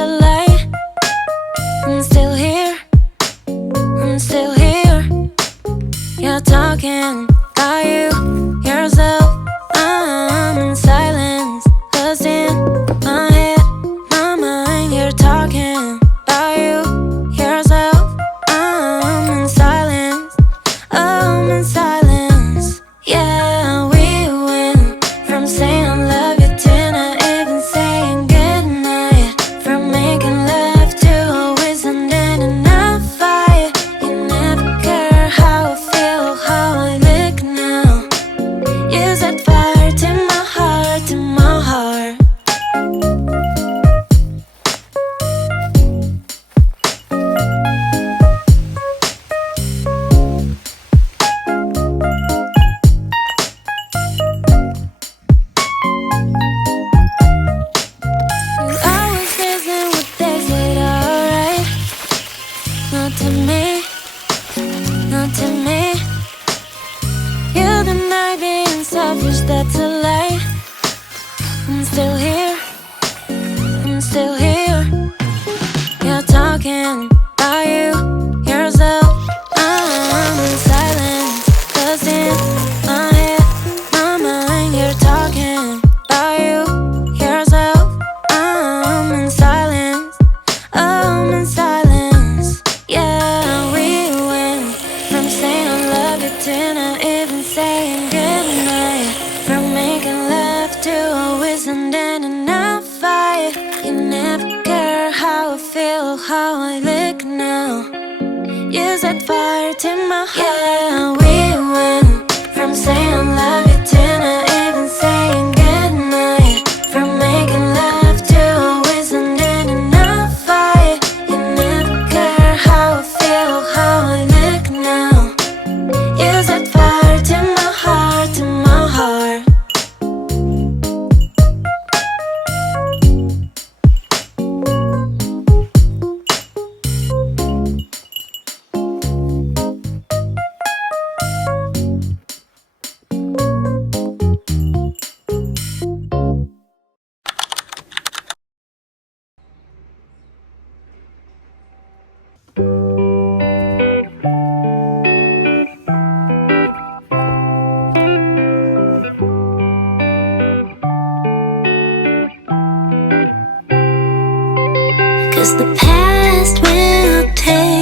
a lie. I'm still here, I'm still here. You're talking about you, yourself. I'm in silence, lost in my head, my mind. You're talking about you, yourself. I'm in silence, I'm in silence. Yeah, we went from saying I love you to not even saying goodnight. From making love to always ending in a fight. You never care how I feel, how I look now. You set fire to my heart, to my heart. You always listen what they said, alright. Not to me, not to me. You deny being selfish, that's a lie. I'm still here, I'm still here. You're talking about you, yourself. I'm in silence, lost in my head, my mind. You're talking about you, yourself. I'm in silence, I'm in silence. Yeah, we went from saying I love you to not even saying goodnight. From making love to always ending in a fight. You never care how I feel, how I look now. You set fire to my heart. Yeah, we went from saying I love you to not even saying goodnight. From making love to always ending in a fight. You never care how I feel, how I look now. You set fire to my heart, to my heart. Cause the past will take